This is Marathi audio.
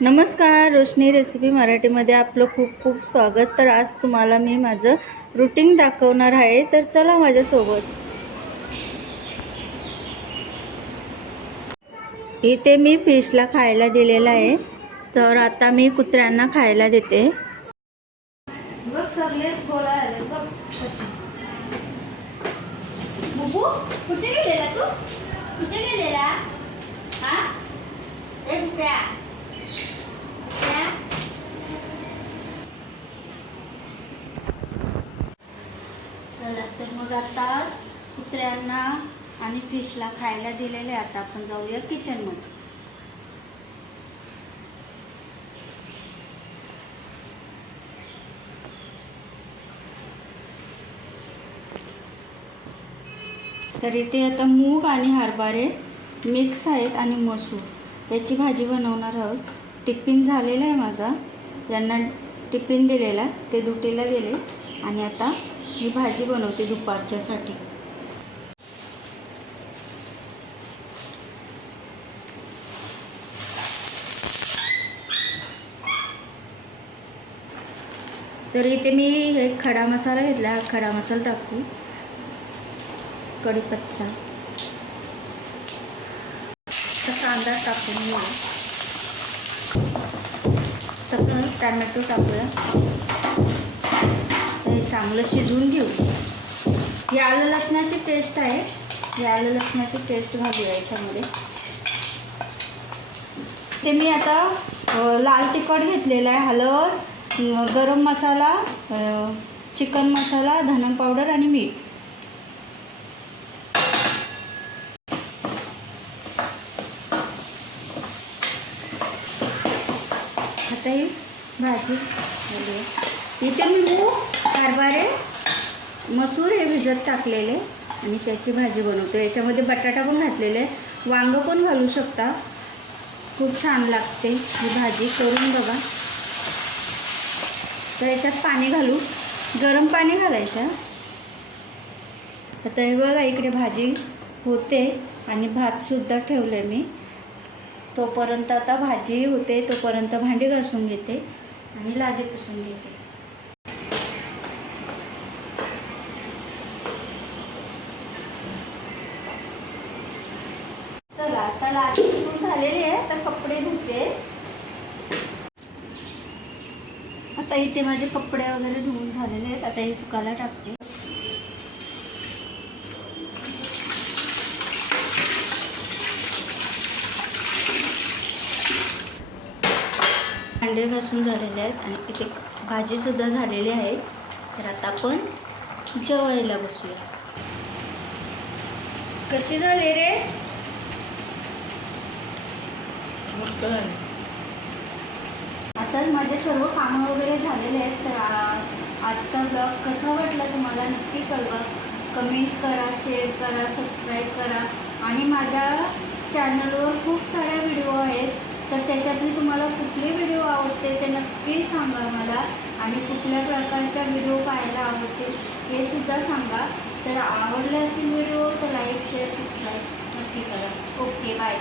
नमस्कार, रोशनी रेसिपी मराठीमध्ये आपलं खूप खूप स्वागत। तर आज तुम्हाला मी माझं रुटीन दाखवणार आहे, तर चला माझ्यासोबत। इथे मी फिशला खायला दिलेला आहे, तर आता मी कुत्र्यांना खायला देते। बघ सगळेच बोलायला बघ कशी। बुबू कुठे गेलेला तू? कुठे गेलेला? हा ए बुब्या चला, तर मग आता कुत्र्यांना आणि फिशला खायला दिलेले। आता आपण जाऊया किचनमध्ये। तर इथे आता मूग आणि हरभरे मिक्स आहेत आणि मसूर याची भाजी बनवणार आहोत। टिफिन झालेला आहे माझा, यांना टिफिन दिलेला, ते ड्युटीला गेले आणि आता ही भाजी बनवते दुपारच्यासाठी। तर इथे मी हे खडा मसाला घेतला, खडा मसाला टाकू, कढीपत्ता, कांदा टाकून घेऊ, सगळं टॅमॅटो टाकूया, हे चांगलं शिजवून घेऊ। ही आलं लसणाची पेस्ट आहे, ही आलं लसणाची पेस्ट घालूया याच्यामध्ये। ते मी आता लाल तिखट घेतलेला आहे, हळद, गरम मसाला, चिकन मसाला, धना पावडर आणि मीठ। आता ही भाजी इथे मी मूग, हरभरे, मसूर हे भिजत टाकलेले आणि त्याची भाजी बनवतो। याच्यामध्ये बटाटा पण घातलेले, वांग पण घालू शकता, खूप छान लागते ही भाजी, करून बघा। तर याच्यात पाणी घालू, गरम पाणी घालायचं। आता हे बघा इकडे भाजी होते आणि भातसुद्धा ठेवले मी। तोपर्यंत आता भाजी होते तोपर्यंत भांडी घासून घेते आणि लादी पुसून घेते। चला, आता लादी पुसून झालेली आहे, तर कपडे धुते। आता इथे माझे कपडे वगैरे धुवून झालेले आहेत, आता हे सुकायला टाकते। भांडे घासून झालेले आहेत आणि इथे भाजीसुद्धा झालेली आहे। तर आता आपण जेवायला बसूया। कशी झाली रे? मस्त झाली। आता माझे सर्व कामं वगैरे झालेले आहेत। तर आजचा ब्लॉग कसा वाटला तुम्हाला नक्की कळवा, कमेंट करा, शेअर करा, सबस्क्राईब करा। आणि माझ्या चॅनलवर खूप साऱ्या व्हिडिओ आहेत, तर त्याच्यातली तुम्हाला कुठले व्हिडिओ आवडते ते नक्की सांगा मला, आणि कुठल्या प्रकारच्या व्हिडिओ पाहायला आवडतील हे सुद्धा सांगा। तर आवडले असेल व्हिडिओ तर लाईक, शेअर, सबस्क्राईब नक्की करा। Okay, bye.